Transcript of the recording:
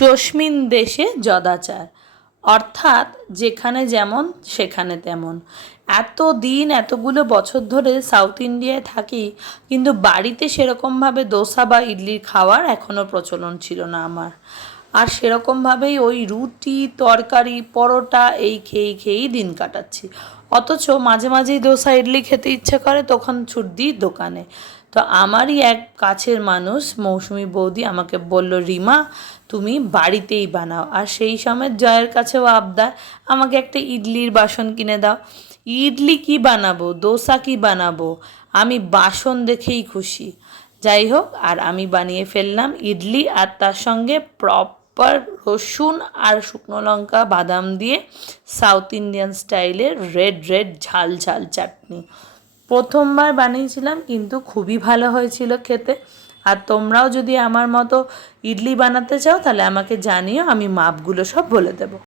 চস্মিন দেশে যদাচার। অর্থাৎ যেখানে যেমন, সেখানে তেমন। এত দিন এতগুলো বছর ধরে সাউথ ইন্ডিয়ায় থাকি, কিন্তু বাড়িতে সেরকমভাবে দোসা বা ইডলির খাওয়ার এখনও প্রচলন ছিল না আমার। আর সেরকমভাবেই ওই রুটি, তরকারি, পরোটা, এই খেয়েই খেয়েই দিন কাটাচ্ছি। অথচ মাঝে মাঝেই দোসা ইডলি খেতে ইচ্ছে করে, তখন ছুট দিই দোকানে। তো আমারই এক কাছের মানুষ, মৌসুমি বৌদি, আমাকে বলল, রিমা, তুমি বাড়িতেই বানাও। আর সেই সময় জয়ের কাছেও আবদার, আমাকে একটা ইডলির বাসন কিনে দাও। ইডলি কি বানাবো? দোসা কি বানাবো? আমি বাসন দেখেই খুশি। যাই হোক, আর আমি বানিয়ে ফেললাম ইডলি, আর তার সঙ্গে প্রপার রসুন আর শুকনো লঙ্কা, বাদাম দিয়ে সাউথ ইন্ডিয়ান স্টাইলের রেড রেড, ঝাল ঝাল চাটনি। প্রথমবার বানিয়েছিলাম, কিন্তু খুবই ভালো হয়েছিল খেতে। আর তোমরাও যদি আমার মতো ইডলি বানাতে চাও, তাহলে আমাকে জানিও, আমি মাপগুলো সব বলে দেবো।